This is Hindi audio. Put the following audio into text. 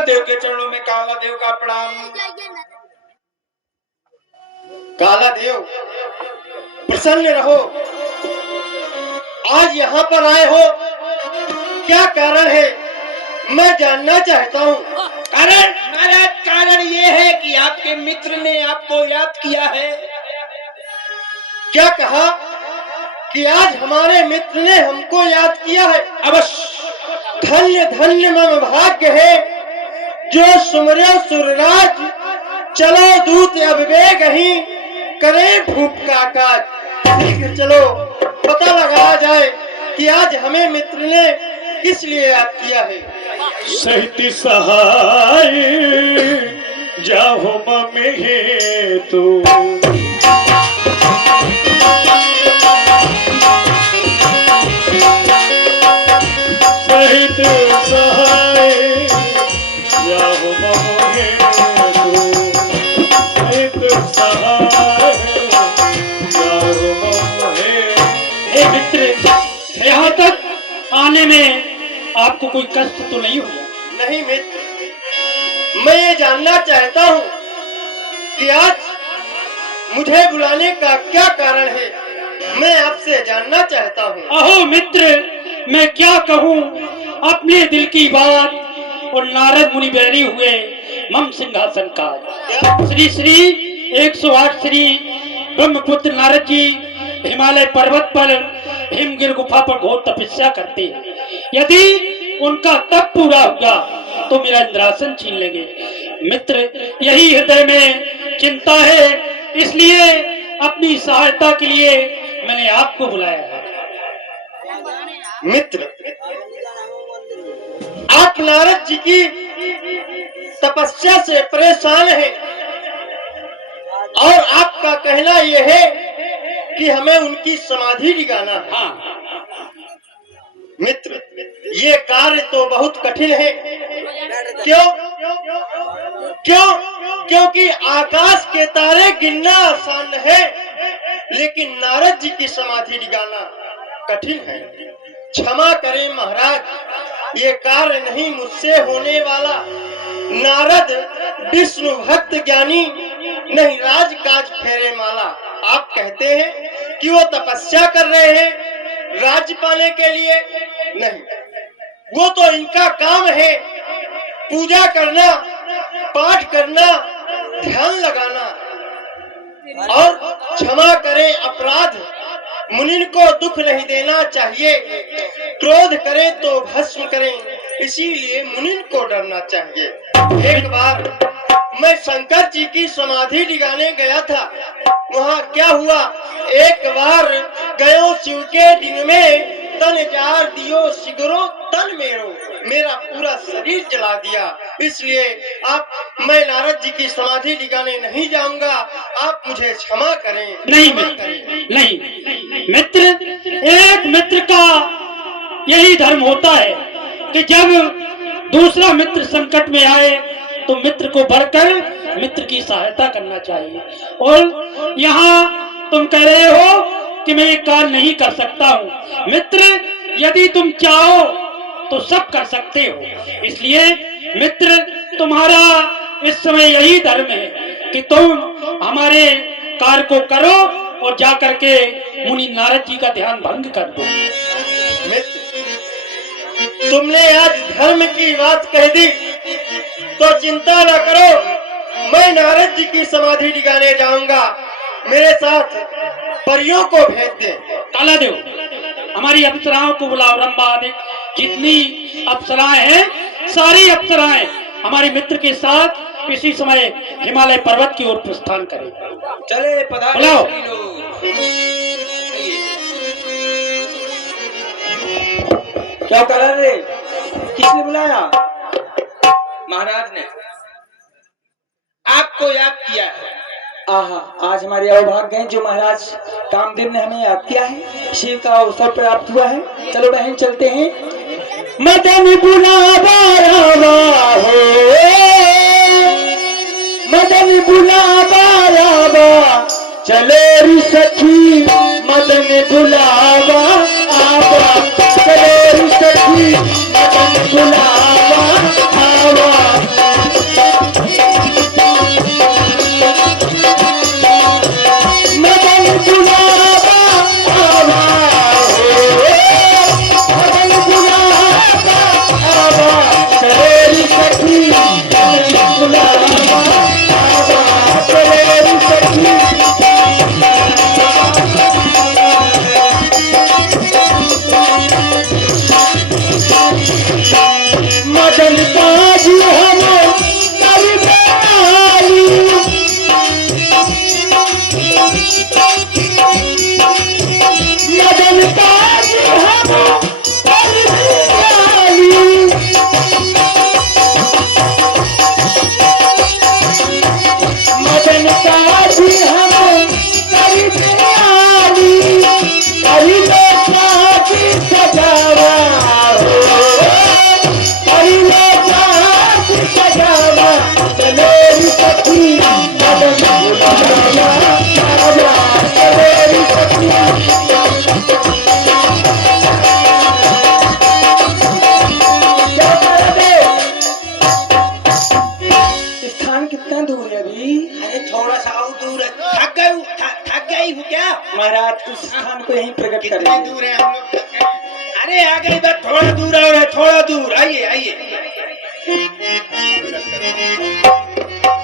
देव के चरणों में काला देव का प्रणाम। काला देव प्रसन्न रहो, आज यहाँ पर आए हो, क्या कारण है मैं जानना चाहता हूँ। कारण महाराज, कारण ये है कि आपके मित्र ने आपको याद किया है। क्या कहा कि आज हमारे मित्र ने हमको याद किया है? अवश्य। धन्य धन्य मम भाग्य है जो सुमर्यो सुरराज, चलो दूत अब बेगही करे भूप का काज। शीघ्र चलो पता लगाया जाए कि आज हमें मित्र ने किस लिए याद किया है। सहित सहाय जाहो ममे तू, सहित सहाय जाहो ममे तू, सहित सहाय जाहो ममे। हे मित्र, यहाँ तक आने में आपको कोई कष्ट तो नहीं हुआ? नहीं मित्र, मैं ये जानना चाहता हूँ कि आज मुझे बुलाने का क्या कारण है, मैं आपसे जानना चाहता हूँ। अहो मित्र, मैं क्या कहूँ अपने दिल की बात। और नारद मुनि बैरी हुए मम सिंहासन का। श्री श्री 108 श्री ब्रह्मपुत्र नारद जी हिमालय पर्वत पर हिमगिर गुफा पर घोर तपस्या करते हैं। यदि उनका तप पूरा होगा तो मेरा इंद्रासन छीन लेंगे। मित्र, यही हृदय में चिंता है, इसलिए अपनी सहायता के लिए मैंने आपको बुलाया है। मित्र, आप नारद जी की तपस्या से परेशान हैं और आपका कहना यह है कि हमें उनकी समाधि दिखाना है। हाँ। मित्र, ये कार्य तो बहुत कठिन है। क्यों? क्यों? क्योंकि आकाश के तारे गिनना आसान है, लेकिन नारद जी की समाधि दिखाना कठिन है। क्षमा करें महाराज, ये कार्य नहीं मुझसे होने वाला। नारद विष्णु भक्त ज्ञानी, नहीं राजकाज फेरे माला। आप कहते हैं कि वो तपस्या कर रहे हैं राज्य पाने के लिए? नहीं, वो तो इनका काम है पूजा करना, पाठ करना, ध्यान लगाना। और क्षमा करें अपराध, मुनि को दुख नहीं देना चाहिए। क्रोध करें तो भस्म करें, इसीलिए मुनि को डरना चाहिए। एक बार मैं शंकर जी की समाधि दिखाने गया था, वहाँ क्या हुआ, एक बार गयो शिव के दिन में तन जार दियो सिगरो तन मेरो, मेरा पूरा शरीर जला दिया। इसलिए मैं नारद जी की समाधि दिखाने नहीं जाऊंगा, आप मुझे क्षमा करें। नहीं नहीं मित्र, एक मित्र का यही धर्म होता है कि जब दूसरा मित्र संकट में आए तो मित्र को बढ़कर मित्र की सहायता करना चाहिए। और यहाँ तुम कह रहे हो कि मैं ये कार्य नहीं कर सकता हूँ। मित्र, यदि तुम चाहो तो सब कर सकते हो। इसलिए मित्र, तुम्हारा इस समय यही धर्म है कि तुम हमारे कार्य को करो और जाकर के मुनि नारद जी का ध्यान भंग कर दो। मित्र, तुमने आज धर्म की बात कह दी तो चिंता न करो, मैं नारद जी की समाधि दिखाने जाऊंगा। मेरे साथ परियों को भेज दे। काला देव, हमारी अप्सराओं को बुलाओ। रंभा आदि जितनी अप्सराएं हैं, सारी अप्सराएं हमारे मित्र के साथ इसी समय हिमालय पर्वत की ओर प्रस्थान करें। चले बुलाओ। क्या कर रहे? किसने बुलाया? महाराज ने आपको याद किया है। आहा, आज हमारे अवभाग्य हैं जो महाराज कामदेव ने हमें याद किया है, शिव का अवसर प्राप्त हुआ है। चलो बहन चलते हैं। मदन बुलावा हो, मदन बुलावा चलो री सखी, मदन बुलावा आवा। महाराज उस स्थान को यहीं प्रकट कितनी करें। दूर है हम लोग? अरे आ गई बात, थोड़ा दूर और है, थोड़ा दूर, आइए आइए।